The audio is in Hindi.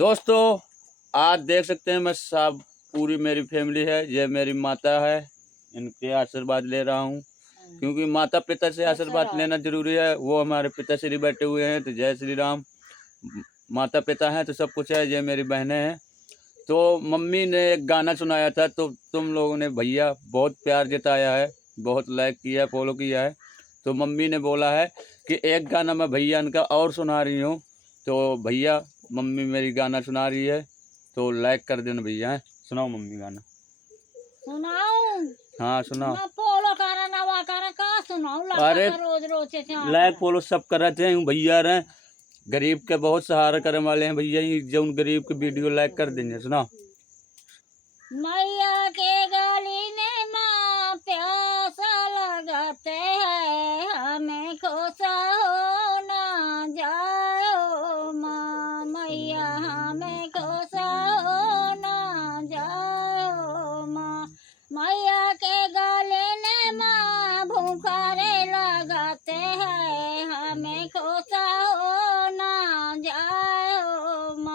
दोस्तों आज देख सकते हैं मैं सब पूरी मेरी फैमिली है, ये मेरी माता है, इनके आशीर्वाद ले रहा हूँ क्योंकि माता पिता से आशीर्वाद लेना जरूरी है। वो हमारे पिताश्री बैठे हुए हैं तो जय श्री राम। माता पिता हैं तो सब कुछ है। ये मेरी बहनें हैं। तो मम्मी ने एक गाना सुनाया था तो तुम लोगों ने भैया बहुत प्यार जताया है, बहुत लाइक किया, फॉलो किया है। तो मम्मी ने बोला है कि एक गाना मैं भैया इनका और सुना रही हूँ। तो भैया मम्मी मेरी गाना सुना रही है तो लाइक कर देना भैया। सुनाओ मम्मी गाना। सुनाऊं? हाँ सुनाओ। ना पोलो करा नवा करा का सुनाऊं? अरे रोज रोज से लाइक फॉलो सब कर रहे थे भैया रहे, गरीब के बहुत सहारा करने वाले हैं भैया। ही जो उन गरीब के वीडियो लाइक कर देंगे। सुनाओ। मैया के गली ने माँ प्यासा लगाते हैं, हमें खोसा हो ना जाओ माँ। मैया हमें खोसा हो ना जाओ माँ। मैया के गले ने माँ भूखारे लगाते हैं, हमें खोसा